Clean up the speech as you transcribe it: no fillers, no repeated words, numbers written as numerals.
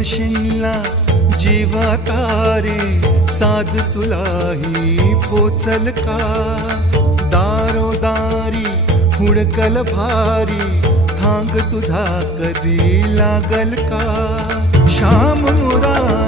म्हणशीला जीवा तारे साध तुलाही पोचल का दारोदारी हुडकल भारी थांग तुझा कधी लागल का श्याम मुरारी